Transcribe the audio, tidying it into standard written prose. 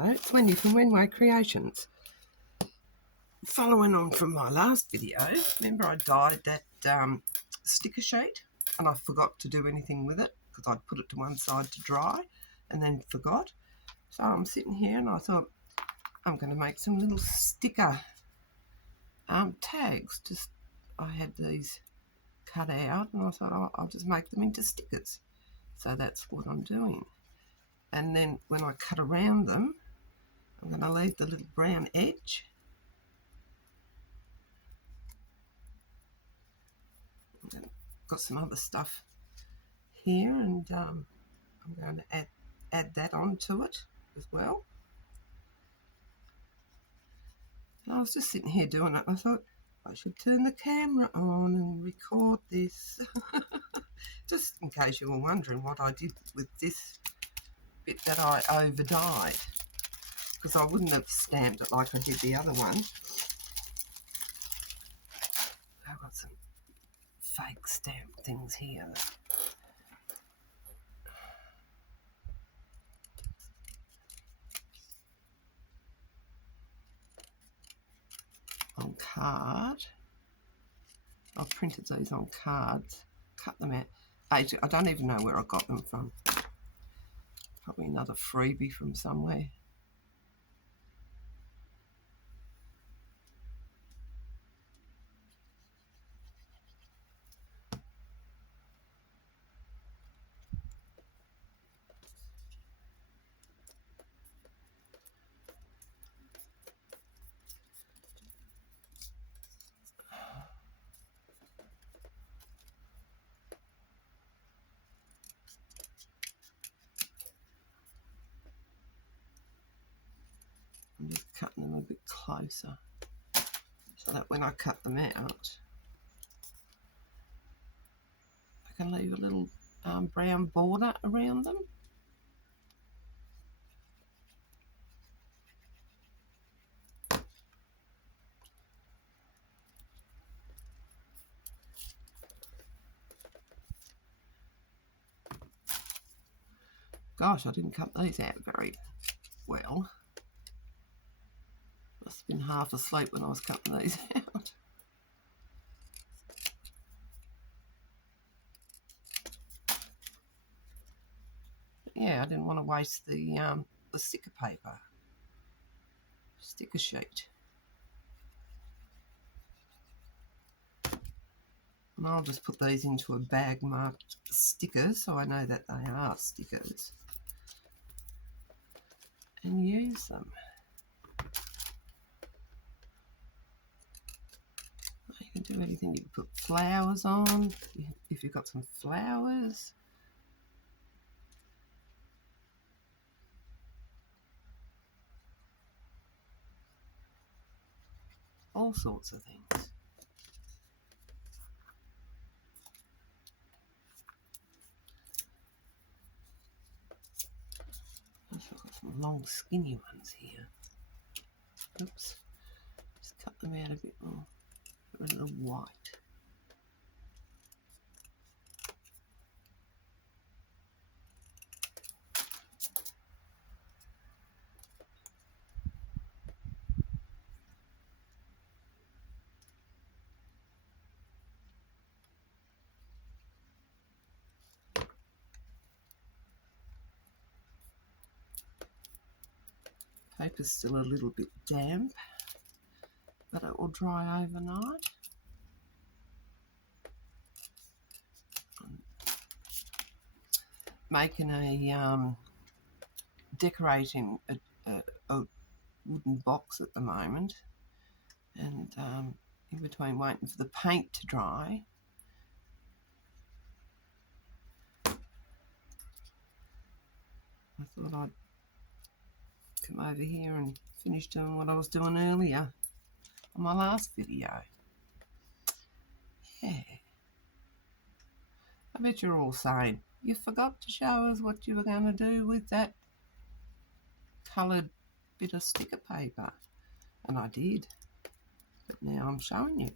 Hello, it's Wendy from Wenway Creations. Following on from my last video, remember I dyed that sticker sheet and I forgot to do anything with it because I'd put it to one side to dry and then forgot. So I'm sitting here and I thought I'm going to make some little sticker tags. I had these cut out and I thought I'll just make them into stickers. So that's what I'm doing. And then when I cut around them, I'm going to leave the little brown edge. Got some other stuff here, and I'm going to add that onto it as well. And I was just sitting here doing it, and I thought I should turn the camera on and record this, just in case you were wondering what I did with this bit that I over-dyed, because I wouldn't have stamped it like I did the other one. I've got some fake stamp things here. On card. I printed these on cards, cut them out. I don't even know where I got them from. Probably another freebie from somewhere. I'm just cutting them a bit closer so that when I cut them out, I can leave a little brown border around them. Gosh, I didn't cut these out very well. Must have been half asleep when I was cutting these out. Yeah, I didn't want to waste the sticker paper, sticker sheet. And I'll just put these into a bag marked stickers so I know that they are stickers and use them. You can do anything. You can put flowers on if you've got some flowers. All sorts of things. I've got some long skinny ones here. Oops. Just cut them out a bit more. Get rid of the white. Paper's still a little bit damp, but it will dry overnight. I'm making a decorating a wooden box at the moment, and in between waiting for the paint to dry, I thought I'd come over here and finish doing what I was doing earlier on my last video. Yeah. I bet you're all saying, you forgot to show us what you were going to do with that coloured bit of sticker paper. And I did. But now I'm showing you.